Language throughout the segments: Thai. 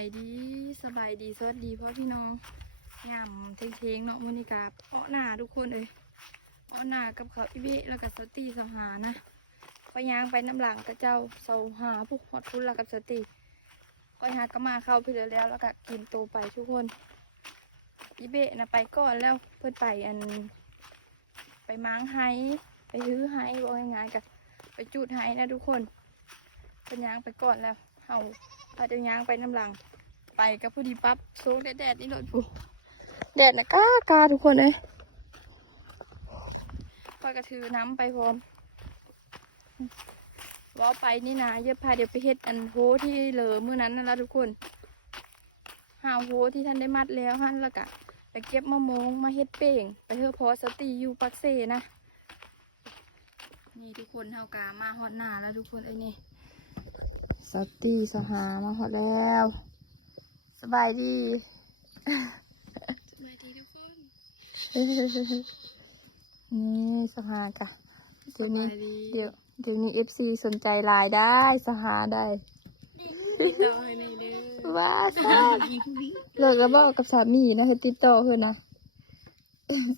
บายดีสบายดีสวัสดีพ่อพี่น้องยำเทงๆเนาะมูนิกาเอ้อหน้าทุกคนเลยเอ้อหน้ากับเขาอีเบะแล้วก็สตีสหานะไปยางไปน้ำหลังตะเจ้าเสาหาพวกหอดพุนแล้วกับสตีก็หากมาเข้าไปเลยแล้วแล้วก็กินโตไปทุกคนอีเบะนะไปก่อนแล้วเพื่อนไปอัน ไปม้างไฮไปฮื้อไฮบอกง่ายๆกับไปจูดไฮนะทุกคนเป็นยางไปก่อนแล้วเฮา พาเจะยางไปน้ำหลัง ไปกับผู้ดีปั๊บโซกแดดๆนี่หลดผู้แดดนะก้ากาทุกคนเลยพอยกระถือน้ำไปพร้อมล้อไปนี่นะเย็บพาเดี๋ยวไปเฮ็ดอันโฮที่เหลือมื้อนั้นนั่นละทุกคนหาโฮที่ท่านได้มัดแล้วฮั่นแล้วกะไปเก็บมะม่วงมาเฮ็ดเป่ง ไปเฮอพอสตีอยู่ปักเซนะนี่ทุกคนเฮากามาฮอดหน้าแล้วทุกคนไอ้นี่ สตีสหามาหอดแล้ว สบายดีสวัสดีทุกคนนี่สหากะเดี๋ยวนี้สบายดีเดี๋ยวเดี๋ยวนี้เอฟซีสนใจไลายได้สหาได้ติดต่อให้ในอยเด้อว้าซาบเลิกแล้วบอกกับสามีนะเฮ็ดติดต่อเพื่อนนะ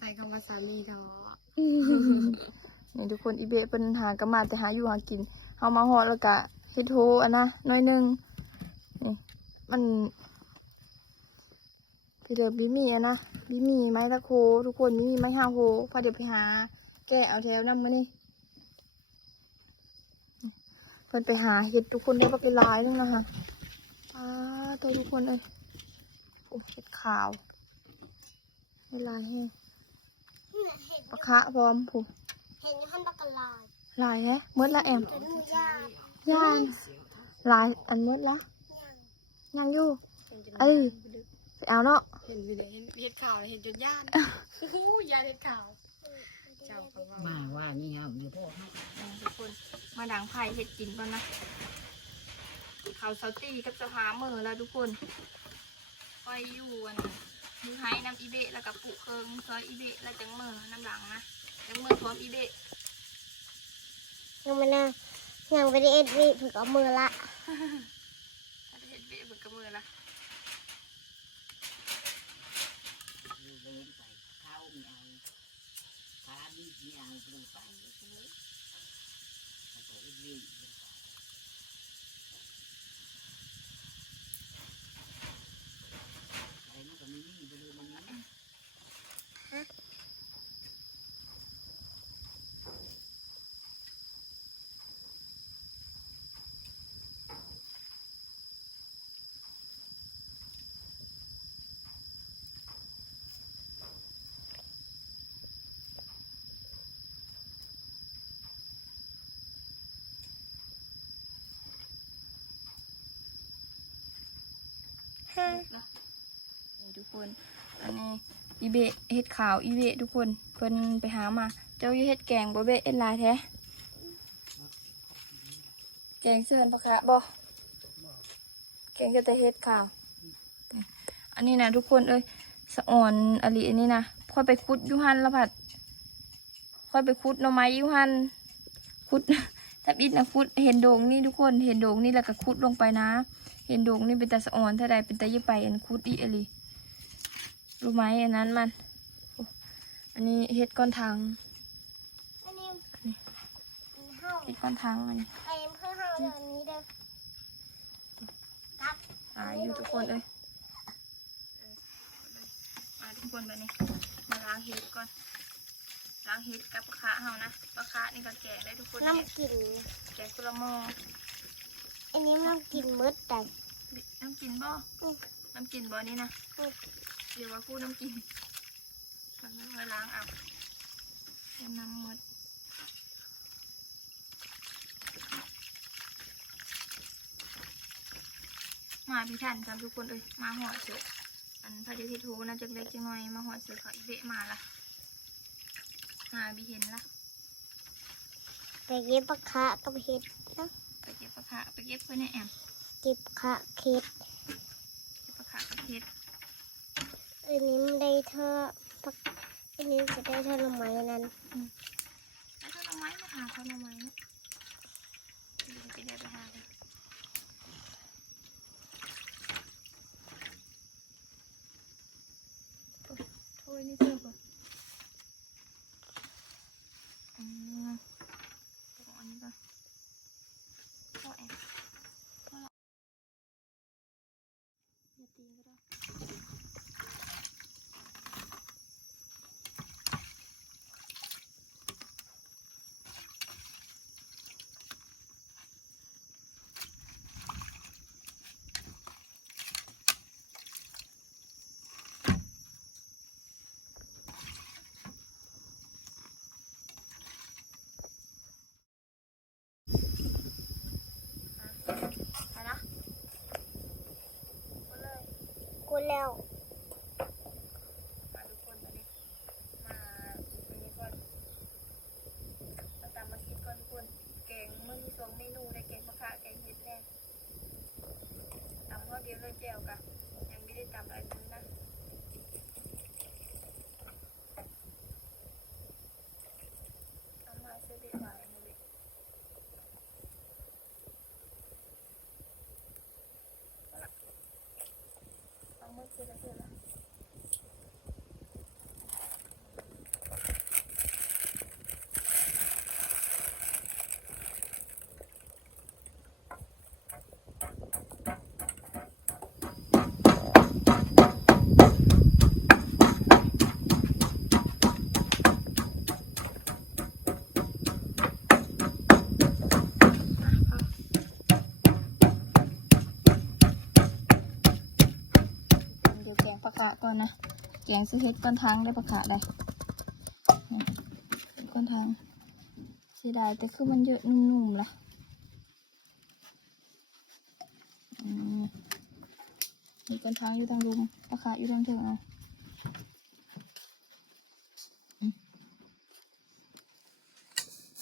ใส่คำว่าสามีเถอะนี่ทุกคนอีเบะเป็นหากระมาแต่หาอยู่หากินเฮามาฮอดแล้วก็เฮ็ดโฮอันนะน้อยหนึงนี่มันพี่เดิมบิมีอะนะบิมีไม้ตะโคทุกคนบิมีไม้ห้าโฮพาเดี๋ยวไปหา แกะเอาแถวนำมานี่เพิ่นไปหาเห็ดทุกคนได้ปลาไปหลายนึงนะคะอ้าตัวทุกคนเลยโอ้เห็ดขาวไม่ลายแห้งเห็นปลาคะพร้อมผูเห็นท่านบักกะลาลายแฮะมืดละแอมตัวนู้น ยากย่านลายอันมืดละยังอยู่เออไปเอาเนาะเห็นวิดีเห็นเห็ดข่าวเห็นจนย่านโอ้โหย่านเห็ดข่าวเจ้าก็ว่ามาว่านี่เอาเดี๋ยวพ่อให้ทุกคนมาดังไผ่เห็ดกินก่อนนะเขาเซาตี้กับสภาเมอแล้วทุกคนไปอยู่อันมือไห้น้ำอีเบะแล้วกับปุเคิงซอยอีเบะแล้วจังเมอน้ำหลังนะจังเมอพร้อมอีเบะยังไม่น่า ยังไม่ได้เอ็ดวิถึงเอามือละ เห็ดเบะเบิกกับมือละ ดูเดินไปเข้าไม่เอาขาดีไม่เอาลงไปเลยแล้วก็อีกวิ่งลงไปอะไรมันก็ไม่มีไปเลยมันนี้ นี่ทุกคน อันนี้อีเบะเห็ดขาวอีเบะทุกคน เพิ่นไปหามา เจ้าอยู่เห็ดแกงบ่เบะเอ็นลายแท้ แกงเสื่อนปะคะบ่แกงก็แต่เห็ดขาว อันนี้นะทุกคนเอ้ยสะอ่อนอลีอันนี้นะค่อยไปคุดยูหันล้วผัดค่อยไปคุดหน่อไม้ยูหันคุดทับอิดนะคุดเห็นโด่งนี่ทุกคน เห็นโด่งนี่แล้วก็คุดลงไปนะ เห็นโด่งนี่เป็นตาสะอ่อนถ้าใดเป็นตาเยี่ไปอันคุดอีอลีรู้ไหมอันนั้นมันโอ้อันนี้เห็ดก้อนทางอันนี้เฮาเห็ดก้อนทางอันนี้ไอ้เพื่อเฮาเดี๋ยวนี้เด้อครับตายอยู่ทุกคนเลยมาทุกคนแบบนี้มาล้างเห็ดก่อนล้างเห็ดกับปลาคะเฮานะปลาคะนี่ก็แกะได้ทุกคนแกะน้ำกินแกะกุละหมอ อันนี้น้ำกินมืดแต่บิน้ำกินบ่อืมน้ำกินบ่นี่นะอืมเดี๋ยวว่าพูดน้ำกินมันไม่ค่อยล้างเอาเดี๋ยวน้ำหมดมาพี่ทันครับทุกคนเอ้ยมาหอดเสืออันพระเดชพิทูนะจักเล็กจังหน่อยมาหอดเสือเขาอีเบะมาละหาบีเห็นละไปเก็บปลาคะกับเห็ดนะไป เก็บปลาคะไปเก็บเพื่อนแอมเก็บขะเคิดเก็บปลาคะไปเอันนี้มันได้เธอปักอันนี้จะได้เธอลงไม้นั้นแล้วเธอลงไม้มาหาเขาลงไม้เนะไปได้ไปหาเลโอ้ยนี่เจอก่ แล้วมาทุกคนมาดิมาอันนี้ก่อนมาตามมาคิดก่อนทุกคนแกงมื้อนี้สองเมนูได้แกงมะขามแกงเห็ดแน่ตำข้าวเดียวเลยแจ่วกะยังไม่ได้ตำอะไรเลย เจอกันเจอกัน แกงซื้อเฮ็ดก้อนทางได้ปลาขะได้นี่ก้อนทางเสียดายแต่คือมันเยอะนุ่มๆล่ะอืมมีก้อนทางอยู่ทางรุมปลาขะอยู่ทางเถิงเอาอืม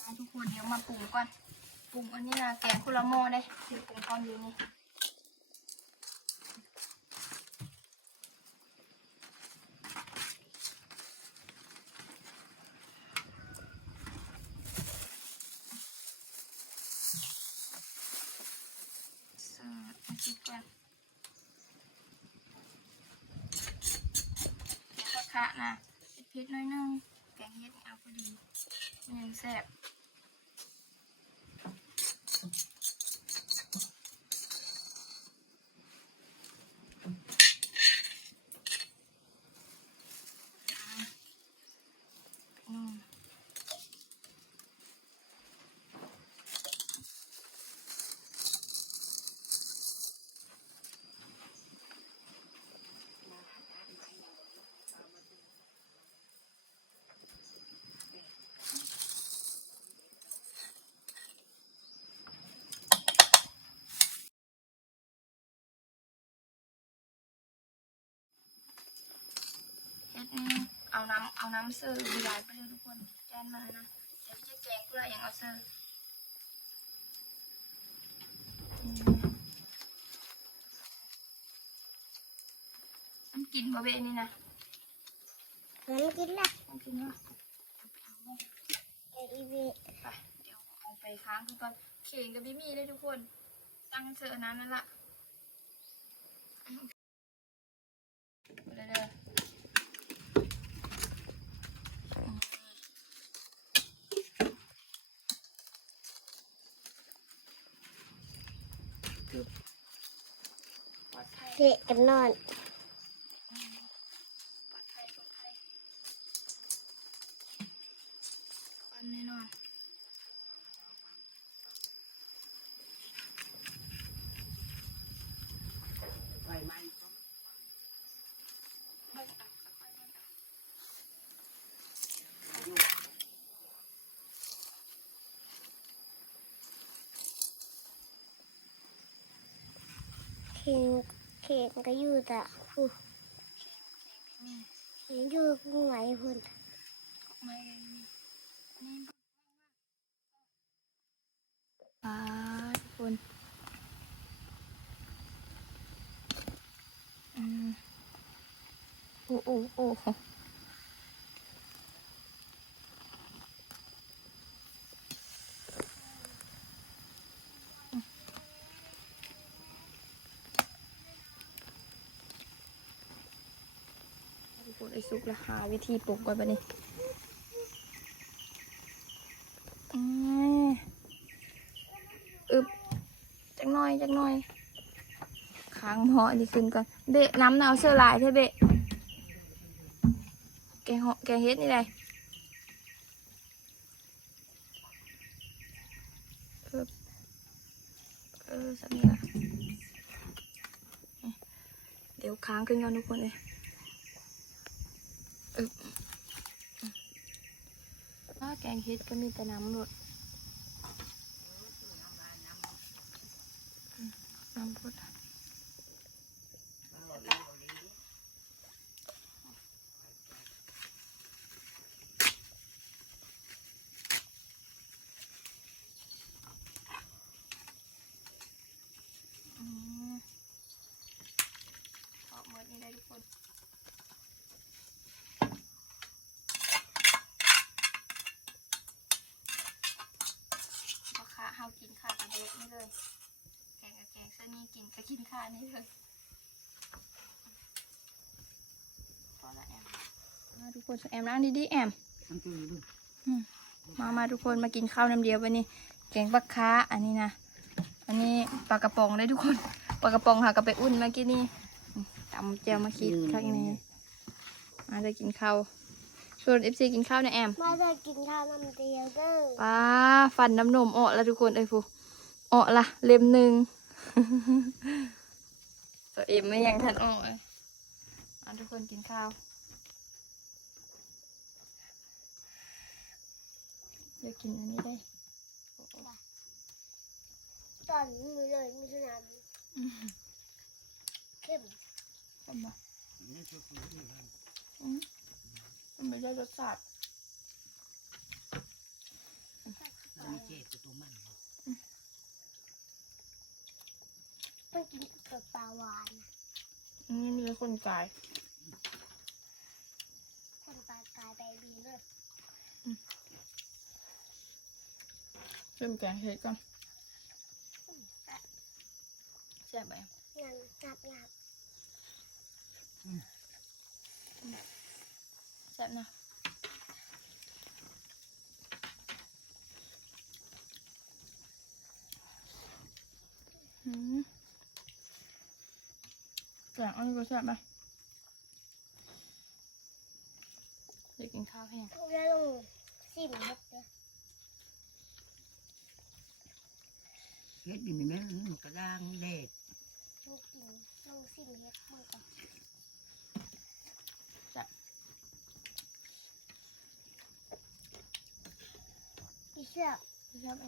มาทุกคนเดี๋ยวมาปรุงก่อนปรุงอันนี้นะแกงคุละหม้อได้เดี๋ยวปรุงตอนอยู่นี่ เสิร์ฟมาคิด ก่อนแกงปลาคะนะเผ็ดๆน้อยนึงแกงเฮ็ดเอาพอดีมันยังแซ่บอืม เฮ็ดนี่ เอาน้ำเอาน้ำเสิร์ฟดีหลายไปเลยทุกคนแจนมานะเดี๋ยวจะแกงเพื่ออย่างเอาเสิร์ฟอืมน้ำกินบะเบะนี่นะงั้นกินละน้ำกินเนาะไออีเวไปเดี๋ยวเอาไปค้างคือก่อนเข่งกับบิมี่เลยทุกคน ตั้งเจออันนั้นนั่นละไปเลยเด้อคือ ปลอดภัยเตะกันนอนปลอดภัยปลอดภัยควันแน่นอนไฟไหม้เข่ง เข่งก็อยู่แต่อู้นี่เข่งอยู่ข้างไหนพุ่นไม่นี่นี่ปลาทุกคนอืมโอ้โอ้โอ้ ทุกคนไอ้สุกละหาวิธีปลูกก่อนปนี่อืมอึบจักหน่อยจักหน่อยค้างเหาะดีขึ้นก่อนเบะน้ำหนาวเสื้อลายเท่เบะแกเหาะแกเฮ็ดนี่ไงเออเออสามีละเดี๋ยวค้างขึ้นก่อนทุกคนเลย ถ้า แกงเฮ็ดก็มีแต่น้ำหมดน้ำพุทธ เอากินข้าวกับเด็กนี่เลย แกงกับแก งซะนี่กินก็กินข้าวนี่เลยพอละแอมมาทุกคนแอมนั่งดีๆแอมมันตื่นดูมามาทุกคนมากินข้าวน้ำเดียววันนี้แกงปลาค้าอันนี้นะอันนี้ปลากระป๋องได้ทุกคนปลากระป๋องค่ะก็ไปอุ่นเมื่อกี้นี่ตำแจวมาคิดข้างในมาจะกินข้าวชวนเอฟซีกินข้าวนะแอมมาได้กินข้าวน้ำเดียวเด้อป้าฟันน้ำนมออกแล้วทุกคนเอ้ยฟูออกละเล็มหนึ่ง ตัวเอ็มไม่ยังทันออกเลยมาทุกคนกินข้าวเดี๋ยวกินอันนี้ได้ตอนนี้เลยมีสนามเข้มทำไมนี่ชุดนี้เลยมันไม่ได้รสชาติมันเจ็บตัว มันต้องกินกับปลาหวานอันนี้มีคนจ่าย คนปลากายใบบีเลยเริ่มแกงเห็ดก่อนแซ่บไหมงันงับงับแซ่บนะ พี่ก็แซ่บไหมเดี๋ยวกินข้าวแห้งแล้วลงซิมเฮ็ดเด้อเฮ็ดดินแม่มันกระด้างเด็ดลงกินลงซิมเฮ็ดมือก่อนพี่เชื่อแซ่บไหม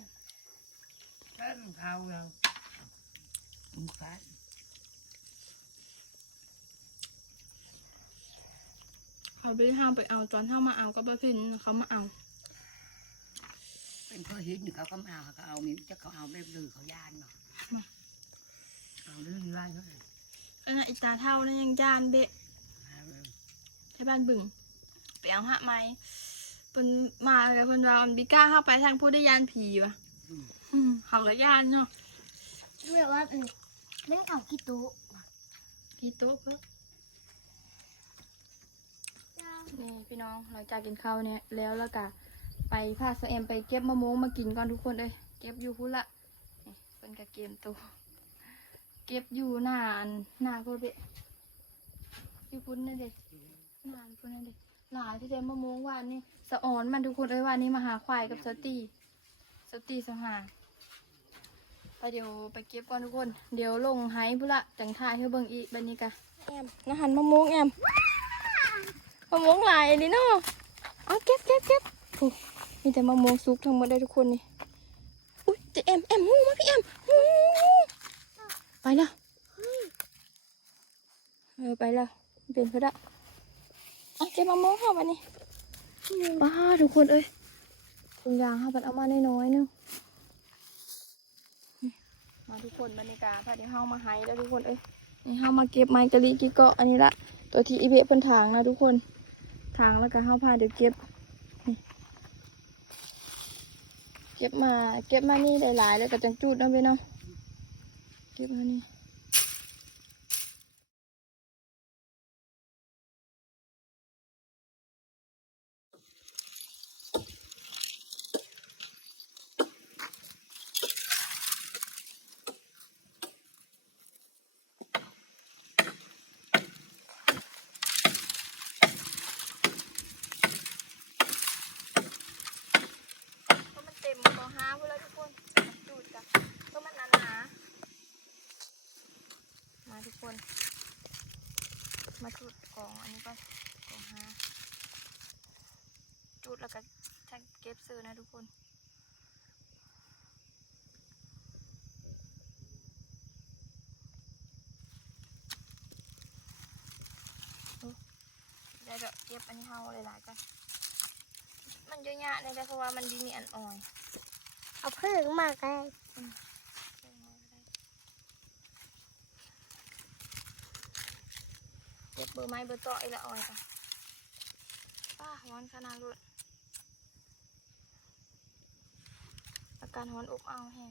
แค่เท้าเรามุขา เขาไปห้ามไปเอาตอนห้ามาเอาก็บ่เพิ่นเขามาเอาเป็นเพราะเห็นเขาก็มาเขาเอามีจะเขาเอาแบบลือเขายานเนาะเอาเรื่องไรเขาเลยขณะอีตาเท่านั้นยังจานเบะที่บ้านบึงไปเอาหะไม้เพิ่นมากับเพิ่นว่าอันบิก้าเข้าไปทางผู้ได้ยานผีวะอืมเขาก็ยานเนาะเรียกว่าอืมนั่นเขากี่ตู้ผีโต๊ะเพิ่น นี่พี่น้องหลังจากกินข้าวเนี่ยแล้วแล้วก็ไปพาสแอมไปเก็บมะม่วงมากินก่อนทุกคนเลยเก็บอยู่พุ่นละนี่เพิ่นก็เกมตัวเก็บอยู่นาอันหน้าโคตรเบะอยู่พุ่นนั่นเด็น้าพุ่นนั่นเด็หลายที่เดมะม่วงวานนี่สะอ่อนมันทุกคนเอ้ยวันนี้มาหาควายกับสตีสตีสหาไปเดี๋ยวไปเก็บก่อนทุกคน เดี๋ยวลงไห้พุ่นละจังท่ายให้เบิ่งอีกบันนี้กะแอมนะหันมะม่วงแอม มะม่วงหลายนี่เนาะเอาเก็บเก็บเก็บโอ้มีแต่มะม่วงสุกทั้งหมดเลยทุกคนนี่อุ้ยเจะแอมแอมงูมาพี่แอมงูไปแล้วเออไปแล้วเปลี่ยนเพื่อละเอาเจ็บมะม่วงเข้าไปนี่ว้าทุกคนเอ้ยถุงยางเข้าไปเอามาน้อยๆนึงนี่มาทุกคนบรรยากาศพอดีเข้ามาไฮแล้วทุกคนเอ้ยนี่เข้ามาเก็บไม้กะลิกิเกาะอันนี้ละตัวที่อีเบะเป็นถางนะทุกคน ทางแล้วก็เข้าพาเดี๋ยวเก็บเก็บมาเก็บมานี่ได้หลายๆแล้วก็จังจูดเนาะเว้ยเนาะเก็บมานี่ก็มันเต็มกองห้าพวกแล้วทุกคนจังจูดจ้ะก็มันหนาหนาๆมาทุกคน มาจูดกองอันนี้ก็กองห้าจูด แล้วก็ทั้งเก็บซื้อนะทุกคนเดี๋ยวเดี๋ยวเก็บอันนี้เฮาหลายๆกัน มันเยอะแยะเลยแต่เพราะว่ามันดีมีอันอ่อย เอาเพิ่งมากเลยเก็บเบอร์ไม้เบอร์ต่ออีกละอ่อยกันป้าร้อนขนาดรุดแล้ว กาศร้อนอบอ้าวแฮง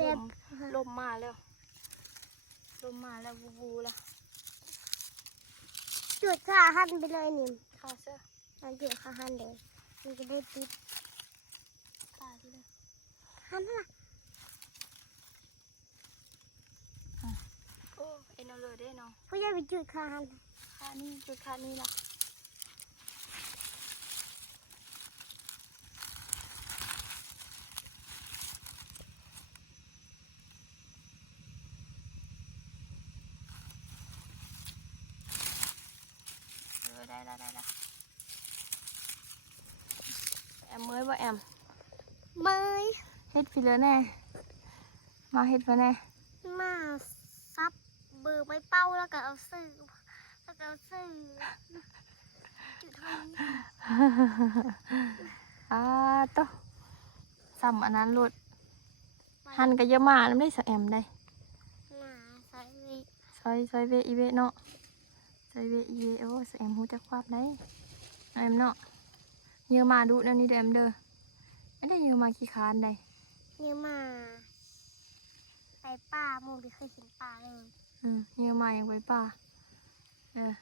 ลมลมมาแล้ว ลมมาแล้วบูบูละจุดขาหันไปเลยนิ่มขาเสื้อมันจุดขาหันเลย มันจะได้ติดขาที่เลย หันละโอ้เอ็นเอาเลยได้เนาะผู้ใหญ่ไปจุดขาหันขานี่จุดขานี่ล่ะเออได้ได้ได้ได้แอมเมยว่าแอม เมย เฮ็ด ฟิเลอร์แน่ มาเฮ็ดมาแน่มาซับเบอร์ไว้เป้าแล้วก็เอาซื้อแล้วก็เอาซื้อจุดทงอ่าโตะซ้ำอันนั้นโลดหันก็เยอะมากแล้วได้สะแอมได้หนาใส่วิซอยซอยเวอีเวเนาะซอยเวอีเวโอ้สะแอมหูจักความได้เอาแอมเนาะเยอะมาดูแนวนี้เด้อแอมเด้อไม่ได้เยอะมาขี้คร้านได้ เนี่ยมา ไปป่าโมไม่เคยเห็นป่าเลยอืมเยอะมาอย่างไปป่าเออ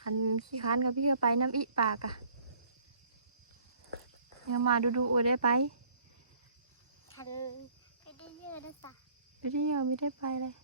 คันขี้คร้านกับพี่ก็ไปน้ำอิปากอะเยอะมาดูดูโอ้ได้ไปฉันไปได้เยอะนะจ๊ะไม่ได้เยอะไม่ได้ไปเลย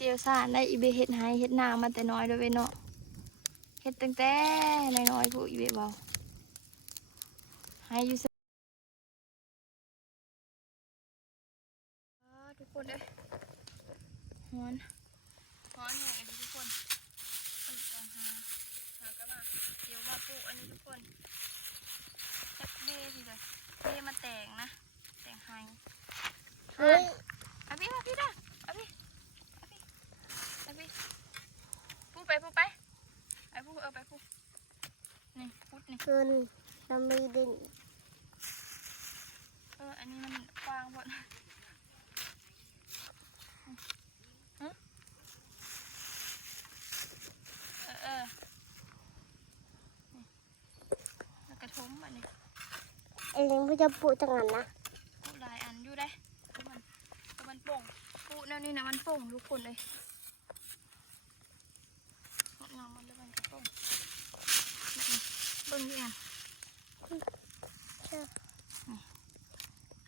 อี เบะเซียวซ่านได้อีเบะเฮ็ดให้เฮ็ดนามาแต่น้อยเด้วยเวยเนาะเฮ็ดตั้งแต่น้อยๆผู้อีเบะเบาให้อยู่เสอ่าทุกคนเด้อฮ้อนฮ้อนแห้งเลยทุกคนต้องต้องหาหากระมาเดี๋ยวมาปลูกอันนี้ทุกคนจักเบ้ทีเลยเบ้มาแต่งนะแต่งให้เฮ้ยเอาพี่มาพี่ด้าเอาพี่เอาพี่เอาพี่พูด ไปพูดไปไอ้พูดเออไปพูดนี่พูดนี่เกินเราไม่เดินเอออันนี้มันกว้างหมดฮะเออเออนี่แล้วกระทมอันนี้ไอ้เลี้ยงผู้จะปลูกจังหันนะพูดหลายอันอยู่ได้ตัวมันตัวมันโป่งพูดแนวนี้นะมันโป่งทุกคนเลยงดงามมันเลยมันกระโป่งนี่ เบิ่งดิอันเชื่อ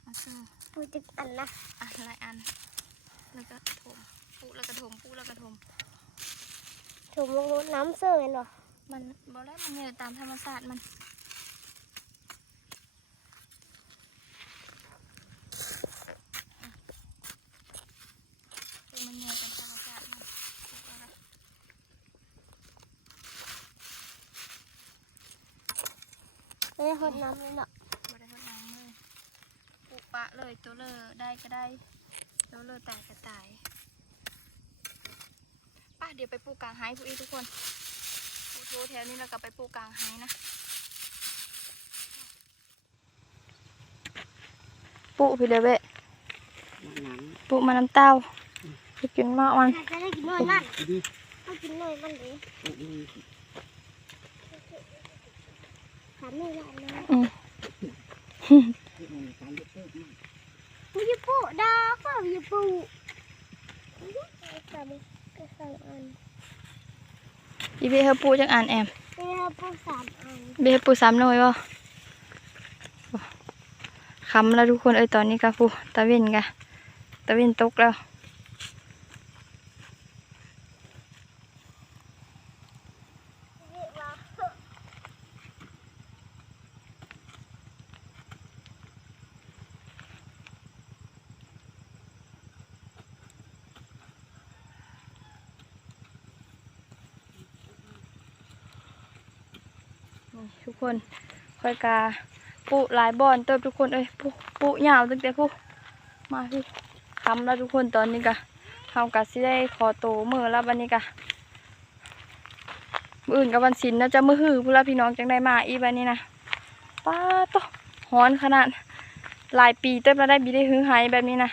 มาซื้อปลูกจังอันนะอะหลายอัน แล้วก็ถมปูแล้วก็ถมปูแล้วก็ถมถูกลงน้ำเสื่อเหรอมันบอกแล้วมันเหนื่อยตามธรรมชาติมันคือมันเหนื่อยตามธรรมชาติมันปลูกอะไร ไม่ได้หดน้ำเลยเนาะบ่ได้ทดน้ำเลยปลูกปะเลยตัวเลอได้ก็ได้ตัวเลอตายก็ตายป้าเดี๋ยวไปปลูกกลางไฮพวกอีทุกคนปลูกโทแถวนี้แล้วก็ไปปลูกกลางไฮนะปลูกพี่เลยเว้มันนั้นปลูกมาน้ำเต้าไปกินมากมัน จะได้กินหน่อยมันดีต้องกินหน่อยมันเลยปลูกนี่ถามไม่ได้นะอืมปลูกมันการเลิกนี่ผู้จะปลูกดอกก็ผู้จะปลูกสามก็สามอันอีเบเฮาปลูกจังอ่านแอมไม่ได้ปลูกสามอันเบเฮาปลูกสามหน่วยบ่คำแล้วทุกคนเอ้ยตอนนี้กะปูตะเวนกะตะเวนตกแล้ว ทุก คนค่อยกาปุหลายบอนเติบทุกคนเอ้ยปุปุยาวตั้งแต่ปุมาพี่คำแล้วทุกคนตอนนี้กะเฮากะสิได้ขอโตมือแล้ววันนี้กะมืออื่นกับวันศิลนะจะมือหือพูดแล้วพี่น้องจังได้มาอีบันนี้นะป้าโตฮ้อนขนาดหลายปีเติบแล้วได้บีได้หื้อหายแบบนี้นะ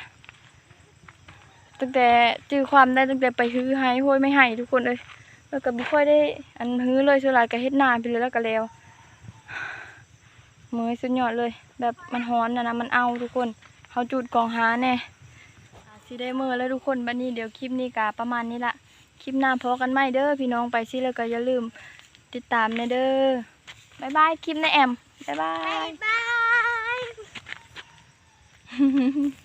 ตั้งแต่จื้อความได้ตั้งแต่ไปหื้อหายห้วยไม่ให้ทุกคนเลยแล้วก็บ่ค่อยได้อันฮื้อเลยสุดหลายก็เฮ็ดนานไปเลยแล้วก็แล้ว มือสุดยอดเลย แบบมันฮ้อนนะนะมันเอาทุกคนเขาจุดกองหาแน่สิได้มือแล้วทุกคนบันนี้เดี๋ยวคลิปนี้กาประมาณนี้ละคลิปหน้าพอกันไหมเด้อพี่น้องไปสิแล้วก็อย่าลืมติดตามแนเด้อบายบายคลิปในแอมบายบาย